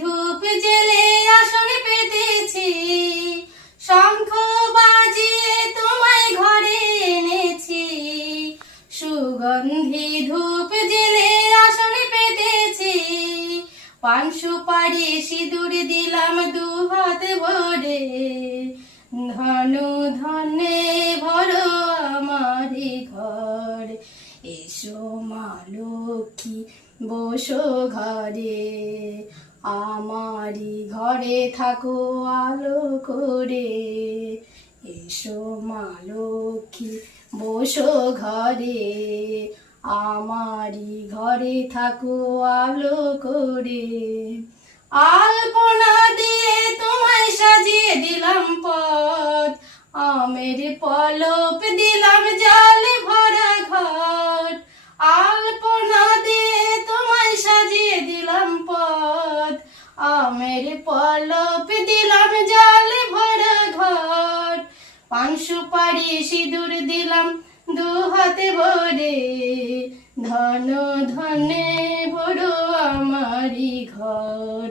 ধূপ জেলে আসন পেতেছি। শঙ্খ বাজিয়ে তোমায় ঘরে এনেছি। সুগন্ধি ধূপ জেলে আসন পেতেছি। পান সুপারি সিঁদুর দিলাম দু হাত ভরে। ধন ধনে ভরো আমারি ঘর। এসো মা লক্ষ্মী, বসো ঘরে। আমারি ঘরে থাকো, আলো করে। এসো মা লক্ষ্মী, বসো ঘরে। আমারি ঘরে থাকো, আলো করে। আলপনা দিয়ে তোমায় সাজিয়ে দিলাম পথ। আমের পলপ দিলাম আমের পলপ দিলাম জল ভরা ঘর পান সুপারি সিঁদুর দিলাম দু হাতে ভরে ধন ধনে ভরো আমারি ঘর।